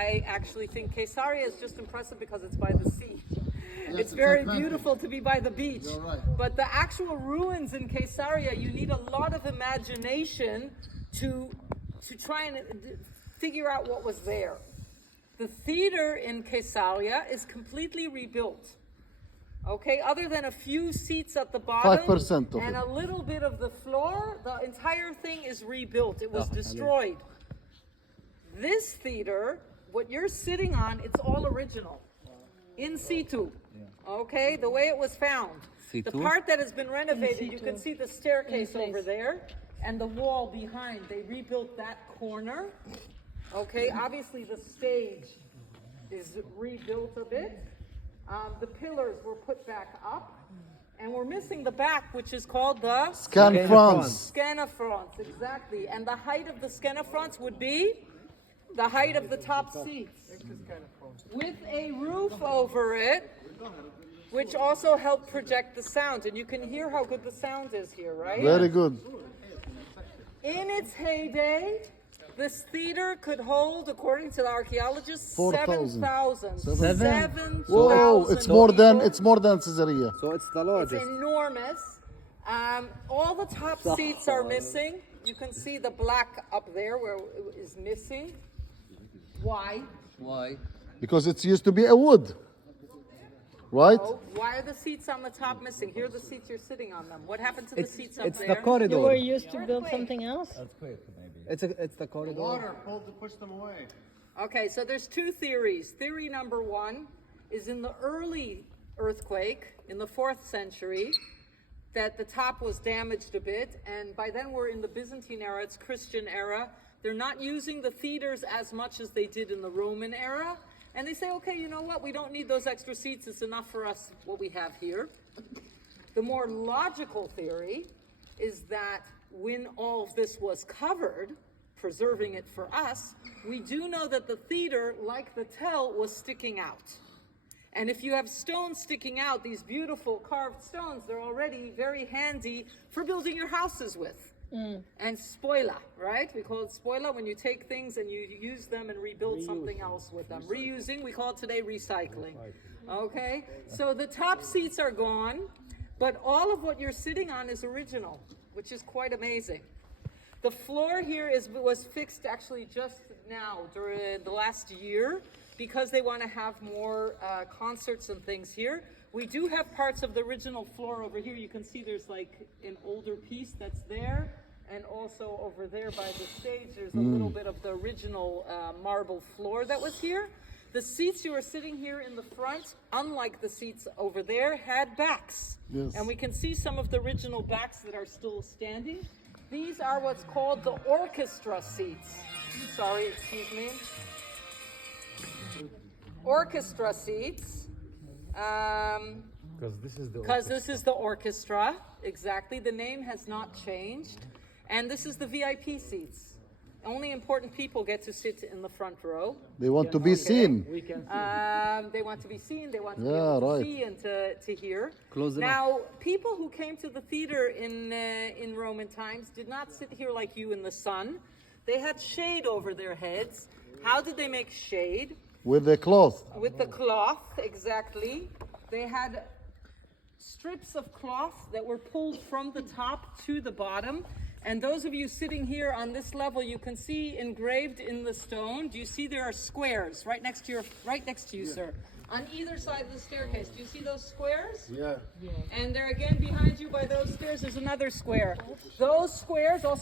I actually think Caesarea is just impressive because it's by the sea. It's very beautiful to be by the beach. Right. But the actual ruins in Caesarea, you need a lot of imagination to try and figure out what was there. The theater in Caesarea is completely rebuilt. Okay, other than a few seats at the bottom 5% of and it. a little bit of the floor, the entire thing is rebuilt. It was destroyed. This theater, what you're sitting on, it's all original. In situ. Okay, the way it was found. The part that has been renovated, you can see the staircase over there and the wall behind. They rebuilt that corner. Okay, obviously the stage is rebuilt a bit. The pillars were put back up, and we're missing the back, which is called the Scanfrance. Scanafrance, exactly. And the height of the Scanafrance would be the height of the top seats, with a roof over it, which also helped project the sound. And you can hear how good the sound is here, right? Very good. In its heyday, this theater could hold, according to the archaeologists, 4,000. 7,000. 7,000. Whoa, it's more than Caesarea. So it's the It's largest. enormous. All the top seats are missing. You can see the black up there where it is missing. Why? Why? Because it used to be a wood. Right? Oh, why are the seats on the top missing? Here are the seats you're sitting on them. What happened to the seats up It's there? the They corridor. were used to build something else? It's the corridor. Water pulled to push them away. Okay, so there's two theories. Theory number one is in the early earthquake in the 4th century that the top was damaged a bit, and by then we're in the Byzantine era, it's Christian era. They're not using the theaters as much as they did in the Roman era, and they say, okay, you know what, we don't need those extra seats, it's enough for us what we have here. The more logical theory is that when all of this was covered, preserving it for us, we do know that the theater, like the tell, was sticking out. And if you have stones sticking out, these beautiful carved stones, they're already very handy for building your houses with. And spoila, right? We call it spoila when you take things and you use them and rebuild something else with them. Reusing, we call it today recycling. Okay? So the top seats are gone, but all of what you're sitting on is original, which is quite amazing. The floor here was fixed actually just now during the last year because they want to have more concerts and things here. We do have parts of the original floor over here. You can see there's like an older piece that's there, and also over there by the stage there's a little bit of the original marble floor that was here. The seats you are sitting here in the front, unlike the seats over there, had backs. Yes. And we can see some of the original backs that are still standing. These are what's called the orchestra seats. Sorry, excuse me. Orchestra seats. Because this is the orchestra. Exactly. The name has not changed. And this is the VIP seats. Only important people get to sit in the front row. They want to be seen. They want to be seen. They want to be Yeah, able to right. see and to hear. Close enough. Now, people who came to the theater in Roman times did not sit here like you in the sun. They had shade over their heads. How did they make shade? With the cloth. With the cloth, exactly. They had strips of cloth that were pulled from the top to the bottom. And those of you sitting here on this level, you can see engraved in the stone. Do you see there are squares right next to you, sir? On either side of the staircase. Do you see those squares? Yeah. And there again behind you by those stairs, there's another square. Those squares also